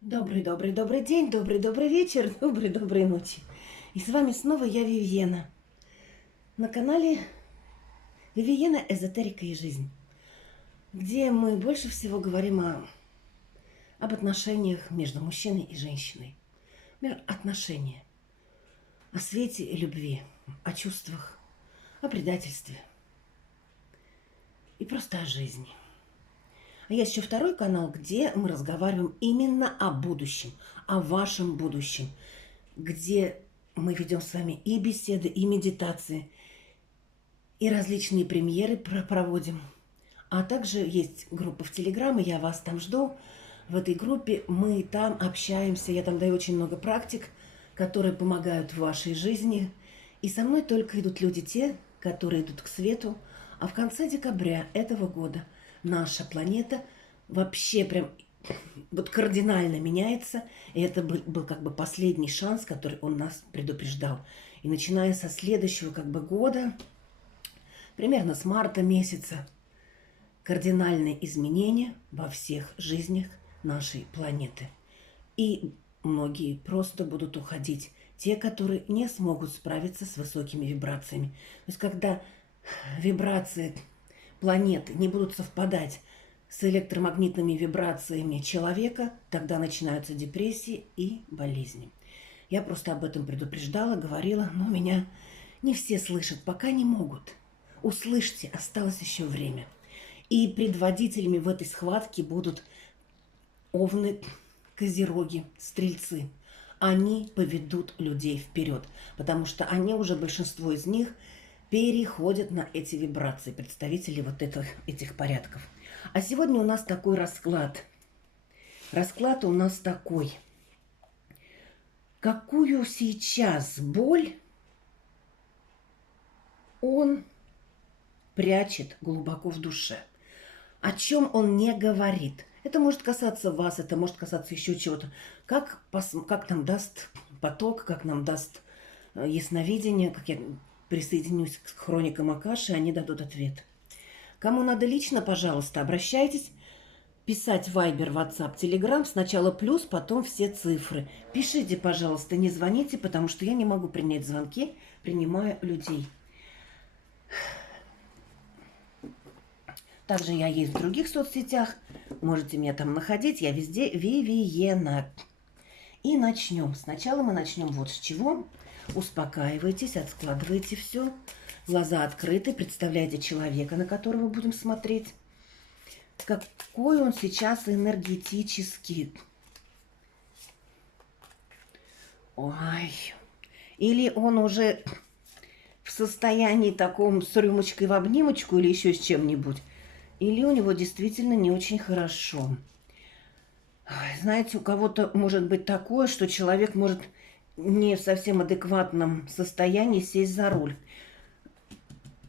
Добрый день, добрый вечер, доброй ночи. И с вами снова я, Вивьена. На канале Вивьена Эзотерика и жизнь, где мы больше всего говорим об отношениях между мужчиной и женщиной. Отношения, о свете и любви, о чувствах, о предательстве и просто о жизни. А есть еще второй канал, где мы разговариваем именно о будущем, о вашем будущем, где мы ведем с вами и беседы, и медитации, и различные премьеры проводим. А также есть группа в Телеграм, и я вас там жду. В этой группе мы там общаемся, я там даю очень много практик, которые помогают в вашей жизни. И со мной только идут люди те, которые идут к свету. А в конце декабря этого года наша планета вообще прям вот кардинально меняется. И это был как бы последний шанс, который он нас предупреждал. И начиная со следующего как бы года, примерно с марта месяца, кардинальные изменения во всех жизнях нашей планеты. И многие просто будут уходить. Те, которые не смогут справиться с высокими вибрациями. То есть, когда вибрации планеты не будут совпадать с электромагнитными вибрациями человека, тогда начинаются депрессии и болезни. Я просто об этом предупреждала, говорила, но меня не все слышат, пока не могут. Услышьте, осталось еще время. И предводителями в этой схватке будут овны, козероги, стрельцы. Они поведут людей вперед, потому что они уже, большинство из них, переходят на эти вибрации, представители вот этих порядков. А сегодня у нас такой расклад. Расклад у нас такой. Какую сейчас боль он прячет глубоко в душе? О чем он не говорит? Это может касаться вас, это может касаться еще чего-то. Как нам даст поток, как нам даст ясновидение, как я присоединюсь к хроникам Акаши, они дадут ответ. Кому надо лично, пожалуйста, обращайтесь. Писать Viber, WhatsApp, Telegram. Сначала плюс, потом все цифры. Пишите, пожалуйста, не звоните, потому что я не могу принять звонки, принимаю людей. Также я есть в других соцсетях. Можете меня там находить. Я везде Вивиена. И начнем. Сначала мы начнем вот с чего. Успокаивайтесь, откладывайте все. Глаза открыты. Представляете человека, на которого будем смотреть. Какой он сейчас энергетический. Ой. Или он уже в состоянии таком с рюмочкой в обнимочку или еще с чем-нибудь. Или у него действительно не очень хорошо. Знаете, у кого-то может быть такое, что человек может не в совсем адекватном состоянии сесть за руль.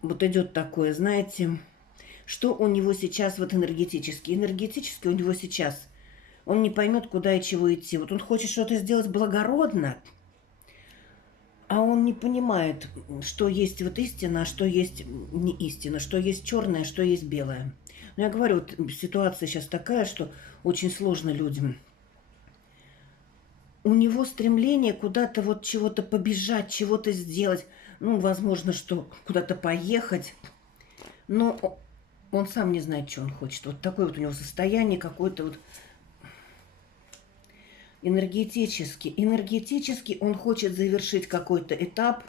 Вот идет такое, знаете, что у него сейчас вот энергетически. Энергетически у него сейчас он не поймет, куда и чего идти. Вот он хочет что-то сделать благородно, а он не понимает, что есть вот истина, а что есть не истина, что есть черное, а что есть белое. Но я говорю, вот ситуация сейчас такая, что очень сложно людям. У него стремление куда-то вот чего-то побежать, чего-то сделать. Ну, возможно, что куда-то поехать. Но он сам не знает, что он хочет. Вот такое вот у него состояние какое-то вот энергетически. Энергетически он хочет завершить какой-то этап.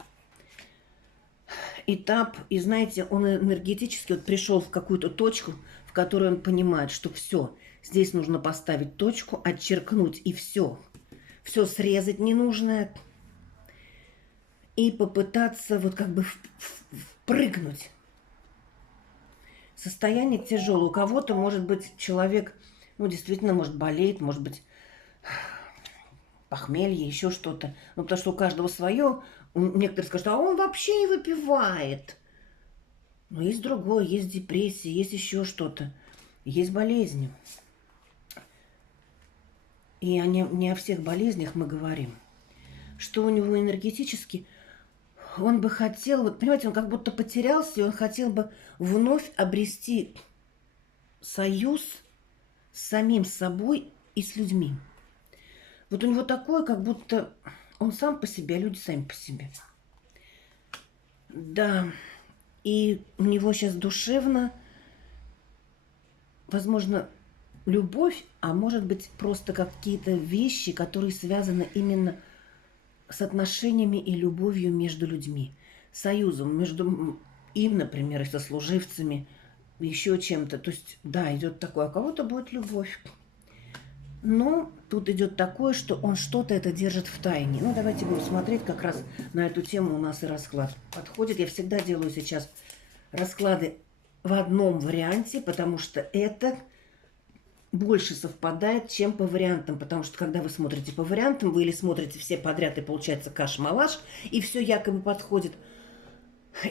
И знаете, он энергетически вот пришел в какую-то точку, в которой он понимает, что все, здесь нужно поставить точку, отчеркнуть, и все. Все срезать ненужное и попытаться вот как бы впрыгнуть. Состояние тяжелое. У кого-то, может быть, человек, ну, действительно, может, болеет, может быть, похмелье, еще что-то. Ну, потому что у каждого свое. Некоторые скажут, а он вообще не выпивает. Но есть другое, есть депрессия, есть еще что-то. Есть болезни. И не о всех болезнях мы говорим. Что у него энергетически, он бы хотел, вот понимаете, он как будто потерялся, и он хотел бы вновь обрести союз с самим собой и с людьми. Вот у него такое, как будто он сам по себе, а люди сами по себе. Да, и у него сейчас душевно, возможно, любовь, а может быть просто какие-то вещи, которые связаны именно с отношениями и любовью между людьми. Союзом между им, например, и сослуживцами, еще чем-то. То есть, да, идет такое, а у кого-то будет любовь. Но тут идет такое, что он что-то это держит в тайне. Ну, давайте будем смотреть, как раз на эту тему у нас и расклад подходит. Я всегда делаю сейчас расклады в одном варианте, потому что это больше совпадает, чем по вариантам. Потому что, когда вы смотрите по вариантам, вы или смотрите все подряд, и получается каш-малаш, и все якобы подходит.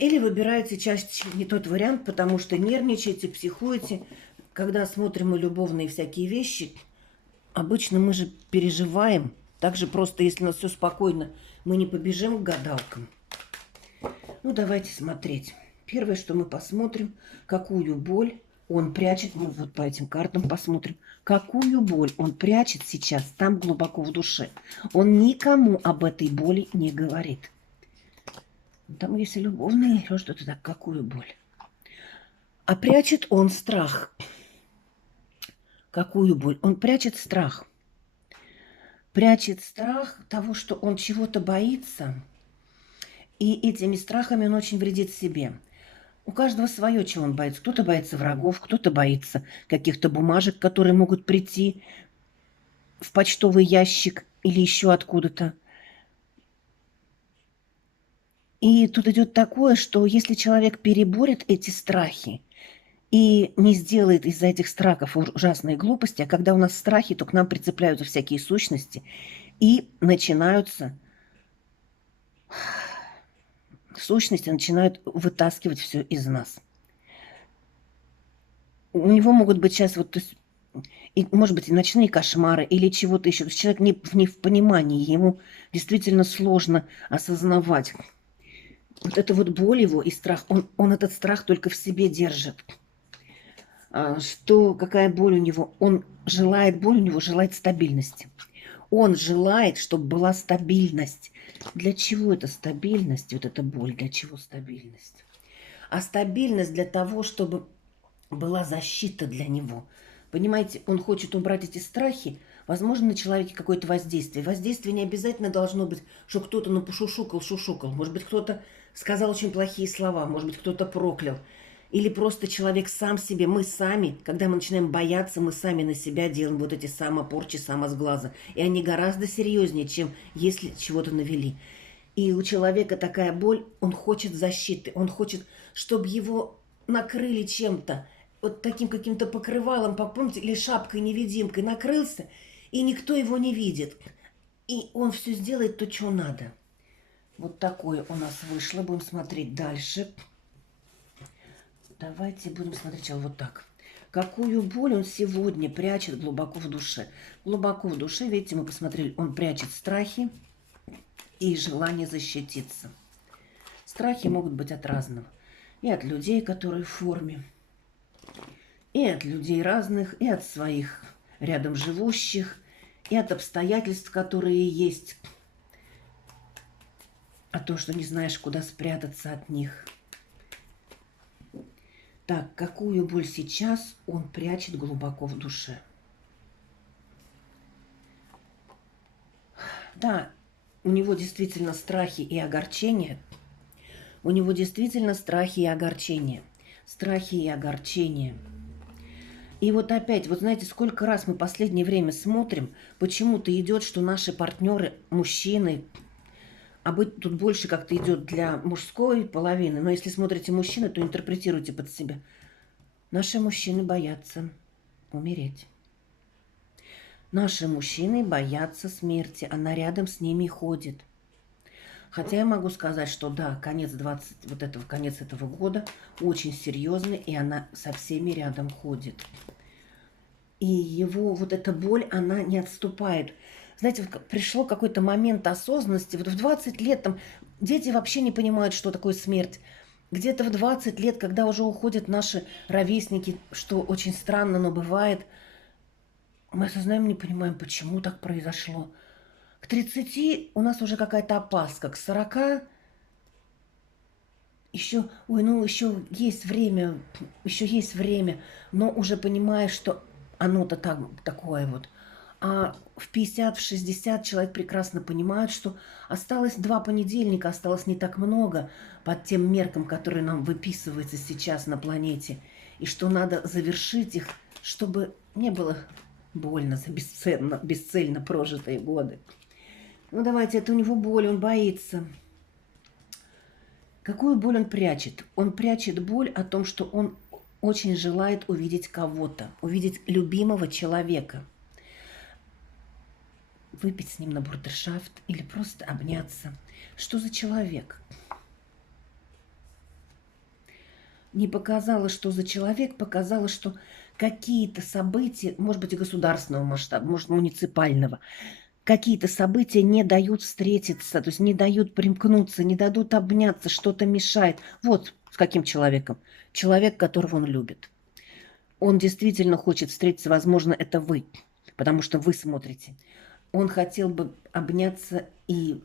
Или выбираете чаще не тот вариант, потому что нервничаете, психуете. Когда смотрим и любовные всякие вещи, обычно мы же переживаем. Так же просто, если у нас все спокойно, мы не побежим к гадалкам. Ну, давайте смотреть. Первое, что мы посмотрим, какую боль он прячет. Мы вот по этим картам посмотрим. Какую боль он прячет сейчас там глубоко в душе. Он никому об этой боли не говорит. Там есть любовные, или что-то так. Какую боль? А прячет он страх. Какую боль? Он прячет страх. Прячет страх того, что он чего-то боится. И этими страхами он очень вредит себе. У каждого свое, чего он боится. Кто-то боится врагов, кто-то боится каких-то бумажек, которые могут прийти в почтовый ящик или еще откуда-то. И тут идет такое, что если человек переборет эти страхи и не сделает из-за этих страхов ужасные глупости, а когда у нас страхи, то к нам прицепляются всякие сущности и начинаются сущности начинают вытаскивать все из нас. У него могут быть сейчас вот, то есть, и, может быть, и ночные кошмары или чего-то еще. То есть человек не в понимании, ему действительно сложно осознавать. Вот это вот боль его и страх, он этот страх только в себе держит. Что, какая боль у него? Он желает боль, у него желает стабильности. Он желает, чтобы была стабильность. Для чего эта стабильность, вот эта боль, для чего стабильность? А стабильность для того, чтобы была защита для него. Понимаете, он хочет убрать эти страхи, возможно, на человеке какое-то воздействие. Воздействие не обязательно должно быть, что кто-то пошушукал. Может быть, кто-то сказал очень плохие слова, может быть, кто-то проклял. Или просто человек сам себе, мы сами, когда мы начинаем бояться, мы сами на себя делаем вот эти самопорчи, самосглаза. И они гораздо серьезнее, чем если чего-то навели. И у человека такая боль, он хочет защиты, он хочет, чтобы его накрыли чем-то, вот таким каким-то покрывалом, помните, или шапкой-невидимкой накрылся, и никто его не видит. И он все сделает то, что надо. Вот такое у нас вышло. Будем смотреть дальше. Давайте будем смотреть вот так. Какую боль он сегодня прячет глубоко в душе. Глубоко в душе, видите, мы посмотрели, он прячет страхи и желание защититься. Страхи могут быть от разного. И от людей, которые в форме, и от людей разных, и от своих рядом живущих, и от обстоятельств, которые есть. А то, что не знаешь, куда спрятаться от них. Так, какую боль сейчас он прячет глубоко в душе? Да, у него действительно страхи и огорчения. У него действительно страхи и огорчения. Страхи и огорчения. И вот опять, вот знаете, сколько раз мы в последнее время смотрим, почему-то идет, что наши партнеры, мужчины, а быть тут больше как-то идет для мужской половины. Но если смотрите мужчины, то интерпретируйте под себя. Наши мужчины боятся умереть. Наши мужчины боятся смерти. Она рядом с ними ходит. Хотя я могу сказать, что да, конец этого года очень серьезный, и она со всеми рядом ходит. И его вот эта боль, она не отступает. Знаете, вот пришло какой-то момент осознанности. Вот в 20 лет там дети вообще не понимают, что такое смерть. Где-то в 20 лет, когда уже уходят наши ровесники, что очень странно, но бывает, мы осознаем, не понимаем, почему так произошло. К 30 у нас уже какая-то опаска, к 40 еще, ой, ну еще есть время, но уже понимаешь, что оно-то там такое вот. А в 50, в 60 человек прекрасно понимает, что осталось 2 понедельника, осталось не так много под тем меркам, которые нам выписываются сейчас на планете, и что надо завершить их, чтобы не было больно за бесцельно прожитые годы. Ну давайте, это у него боль, он боится. Какую боль он прячет? Он прячет боль о том, что он очень желает увидеть кого-то, увидеть любимого человека. Выпить с ним на бурдершафт или просто обняться. Что за человек? Не показала, что за человек, показала, что какие-то события, может быть, и государственного масштаба, может, муниципального, какие-то события не дают встретиться, то есть не дают примкнуться, не дадут обняться, что-то мешает. Вот с каким человеком. Человек, которого он любит. Он действительно хочет встретиться, возможно, это вы, потому что вы смотрите. Он хотел бы обняться и,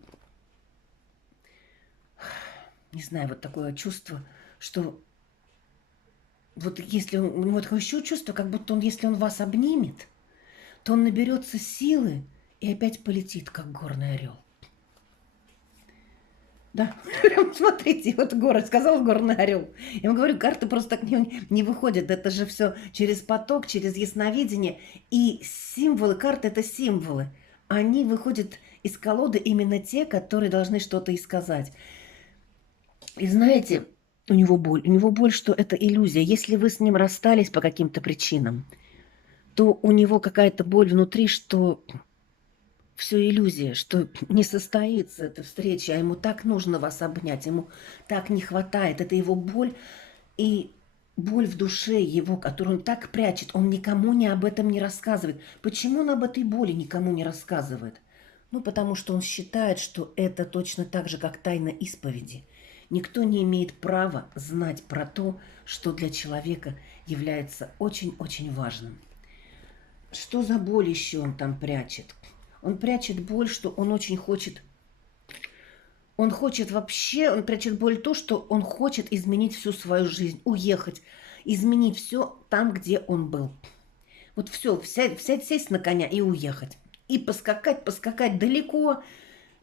не знаю, вот такое чувство, что вот если у него такое еще чувство, как будто он, если он вас обнимет, то он наберется силы и опять полетит, как горный орел. Да, прям смотрите, вот город, сказал горный орел. Я вам говорю, карты просто так не выходят. Это же все через поток, через ясновидение. И символы, карты это символы. Они выходят из колоды именно те, которые должны что-то и сказать. И знаете, у него боль, что это иллюзия. Если вы с ним расстались по каким-то причинам, то у него какая-то боль внутри, что все иллюзия, что не состоится эта встреча, а ему так нужно вас обнять, ему так не хватает. Это его боль и боль в душе его, которую он так прячет. Он никому об этом не рассказывает. Почему он об этой боли никому не рассказывает? Ну, потому что он считает, что это точно так же, как тайна исповеди. Никто не имеет права знать про то, что для человека является очень-очень важным. Что за боль еще он там прячет? Он прячет боль, что он очень хочет. Он хочет вообще, он прячет боль то, что он хочет изменить всю свою жизнь, уехать, изменить все там, где он был. Вот все, сесть на коня и уехать. И поскакать далеко,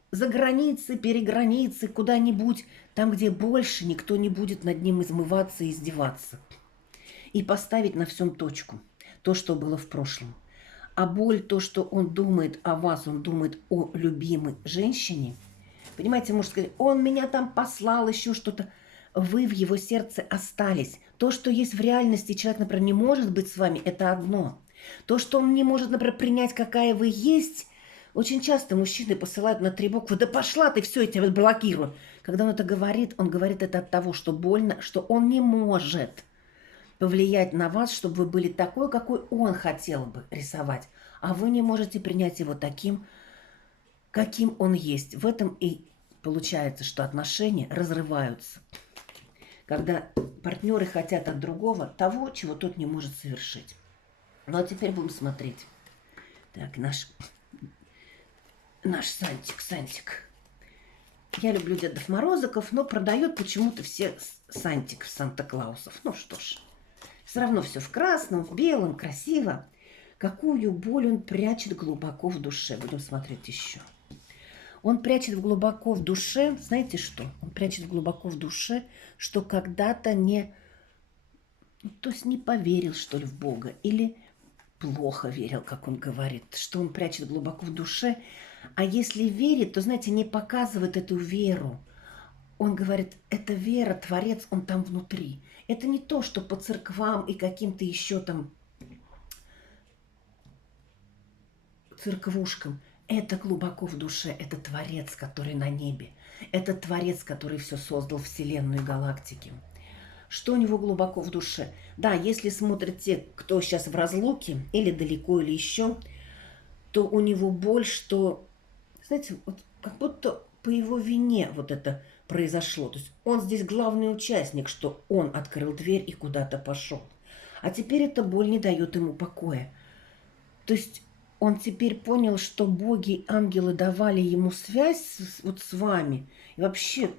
за границы, переграницы, куда-нибудь, там, где больше никто не будет над ним измываться и издеваться. И поставить на всем точку, то, что было в прошлом. А боль, то, что он думает о вас, он думает о любимой женщине. Понимаете, может сказать, он меня там послал, еще что-то. Вы в его сердце остались. То, что есть в реальности, человек, например, не может быть с вами, это одно. То, что он не может, например, принять, какая вы есть, очень часто мужчины посылают на 3 буквы, да пошла ты, все, я тебя блокирую. Когда он говорит это от того, что больно, что он не может повлиять на вас, чтобы вы были такой, какой он хотел бы рисовать. А вы не можете принять его таким, каким он есть. В этом и получается, что отношения разрываются. Когда партнеры хотят от другого того, чего тот не может совершить. Ну а теперь будем смотреть. Так, наш Сантик. Я люблю Дедов Морозиков, но продает почему-то все Сантиков, Санта-Клаусов. Ну что ж. Все равно все в красном, в белом, красиво. Какую боль он прячет глубоко в душе. Будем смотреть еще. Он прячет глубоко в душе, знаете что? Он прячет глубоко в душе, что когда-то то есть не поверил, что ли, в Бога. Или плохо верил, как он говорит. Что он прячет глубоко в душе. А если верит, то, знаете, не показывает эту веру. Он говорит, эта вера, Творец, он там внутри. Это не то, что по церквам и каким-то еще там церквушкам. Это глубоко в душе. Это Творец, который на небе. Это Творец, который все создал, Вселенную и галактики. Что у него глубоко в душе? Да, если смотрят те, кто сейчас в разлуке, или далеко, или еще, то у него боль, что, знаете, вот как будто по его вине вот это произошло. То есть он здесь главный участник, что он открыл дверь и куда-то пошел. А теперь эта боль не дает ему покоя. То есть он теперь понял, что боги, ангелы давали ему связь вот с вами. И вообще,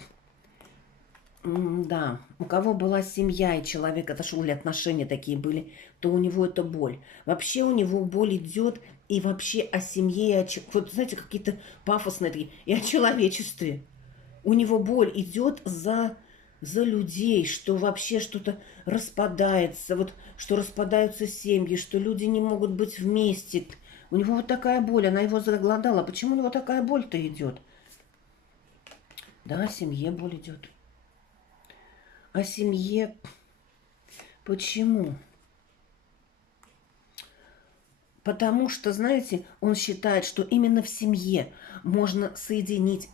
да, у кого была семья и человек отошел, или отношения такие были, то у него это боль. Вообще у него боль идет и вообще о семье, вот знаете, какие-то пафосные такие, и о человечестве. У него боль идет за людей, что вообще что-то распадается, вот что распадаются семьи, что люди не могут быть вместе. У него вот такая боль, она его заглодала. Почему у него такая боль-то идет? Да, о семье боль идет. О семье. Почему? Потому что, знаете, он считает, что именно в семье можно соединить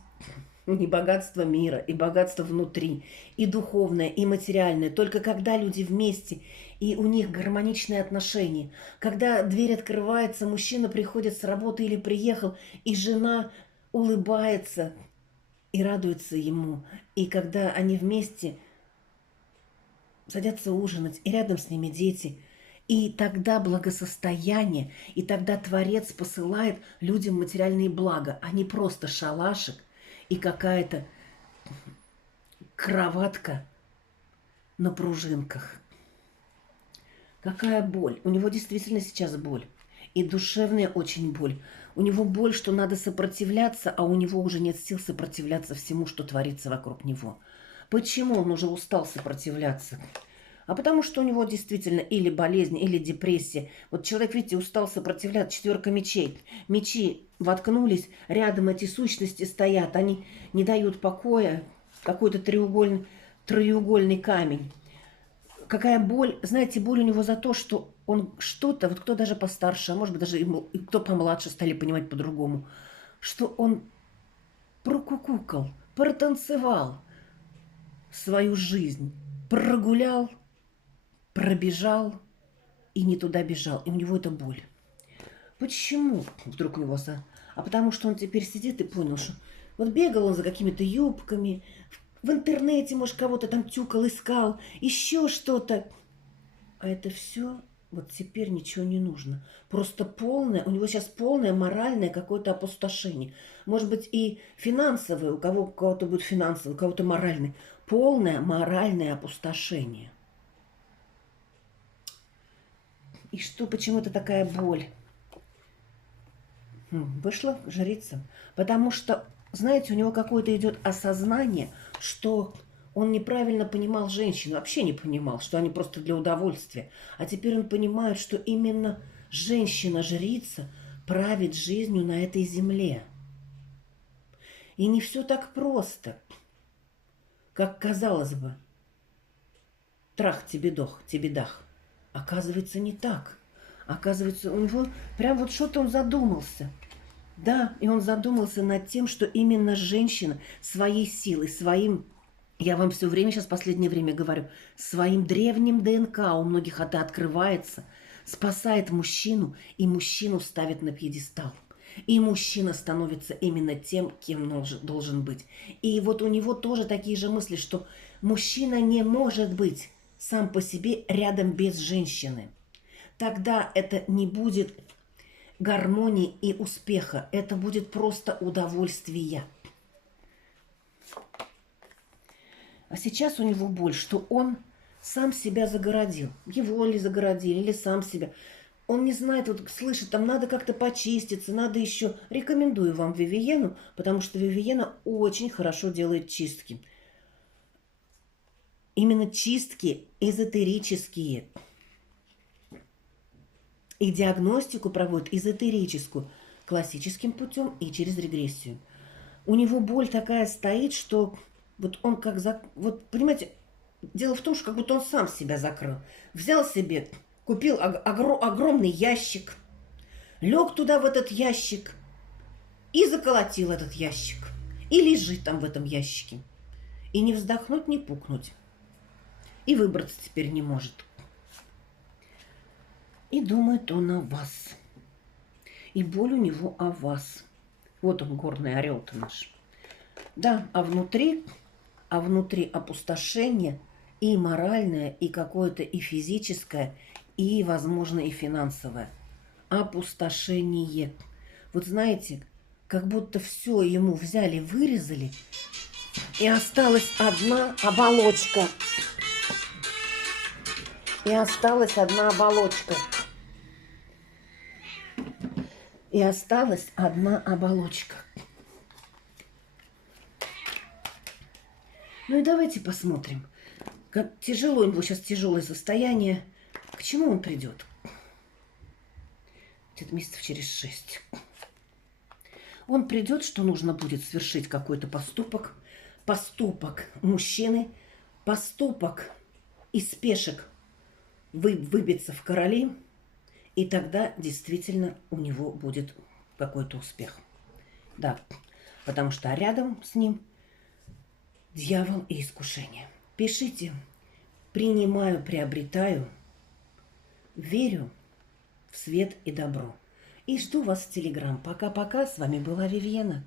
и богатство мира, и богатство внутри, и духовное, и материальное. Только когда люди вместе, и у них гармоничные отношения. Когда дверь открывается, мужчина приходит с работы или приехал, и жена улыбается и радуется ему. И когда они вместе садятся ужинать, и рядом с ними дети, и тогда благосостояние, и тогда Творец посылает людям материальные блага, а не просто шалашик и какая-то кроватка на пружинках. Какая боль. У него действительно сейчас боль. И душевная очень боль. У него боль, что надо сопротивляться, а у него уже нет сил сопротивляться всему, что творится вокруг него. Почему он уже устал сопротивляться? А потому что у него действительно или болезнь, или депрессия. Вот человек, видите, устал сопротивляться, 4 мечей. Мечи воткнулись, рядом эти сущности стоят, они не дают покоя. Какой-то треугольный камень. Какая боль, знаете, боль у него за то, что он что-то, вот кто даже постарше, а может быть даже кто помладше стали понимать по-другому, что он прокукукал, протанцевал свою жизнь, прогулял, пробежал и не туда бежал. И у него это боль. Почему вдруг у него А потому что он теперь сидит и понял, что вот бегал он за какими-то юбками, в интернете, может, кого-то там тюкал, искал, еще что-то. А это все вот теперь ничего не нужно. Просто полное, у него сейчас полное моральное какое-то опустошение. Может быть, и финансовое, у кого-то будет финансовое, у кого-то моральное. Полное моральное опустошение. И что, почему это такая боль? Вышла жрица. Потому что, знаете, у него какое-то идет осознание, что он неправильно понимал женщин, вообще не понимал, что они просто для удовольствия. А теперь он понимает, что именно женщина-жрица правит жизнью на этой земле. И не все так просто, как казалось бы. Трах тебе дох, тебе дах. Оказывается, не так. Оказывается, у него прям вот что-то он задумался. Да, и он задумался над тем, что именно женщина своей силой, своим, я вам все время, сейчас последнее время говорю, своим древним ДНК, у многих это открывается, спасает мужчину, и мужчину ставит на пьедестал. И мужчина становится именно тем, кем должен быть. И вот у него тоже такие же мысли, что мужчина не может быть сам по себе рядом без женщины. Тогда это не будет гармонии и успеха. Это будет просто удовольствие. А сейчас у него боль, что он сам себя загородил. Его ли загородили, или сам себя. Он не знает, вот слышит, там надо как-то почиститься, надо еще. Рекомендую вам Вивиену, потому что Вивиена очень хорошо делает чистки. Именно чистки эзотерические. И диагностику проводит эзотерическую, классическим путем и через регрессию. У него боль такая стоит, что вот он как... Вот, понимаете, дело в том, что как будто он сам себя закрыл. Взял себе, купил огромный ящик, лег туда в этот ящик и заколотил этот ящик. И лежит там в этом ящике. И не вздохнуть, не пукнуть. И выбраться теперь не может. И думает он о вас. И боль у него о вас. Вот он, горный орел-то наш. Да, а внутри опустошение и моральное, и какое-то и физическое, и, возможно, и финансовое. опустошение. Вот знаете, как будто все ему взяли, вырезали, и осталась одна оболочка. И осталась одна оболочка. И осталась одна оболочка. Ну и давайте посмотрим, как тяжело, у него сейчас тяжелое состояние, к чему он придет. Где-то месяцев через 6. Он придет, что нужно будет совершить какой-то поступок. Поступок мужчины, поступок из пешек выбиться в короли, и тогда действительно у него будет какой-то успех. Да, потому что рядом с ним дьявол и искушение. Пишите: принимаю, приобретаю, верю в свет и добро. И жду вас в Телеграм. Пока-пока. С вами была Вивьена.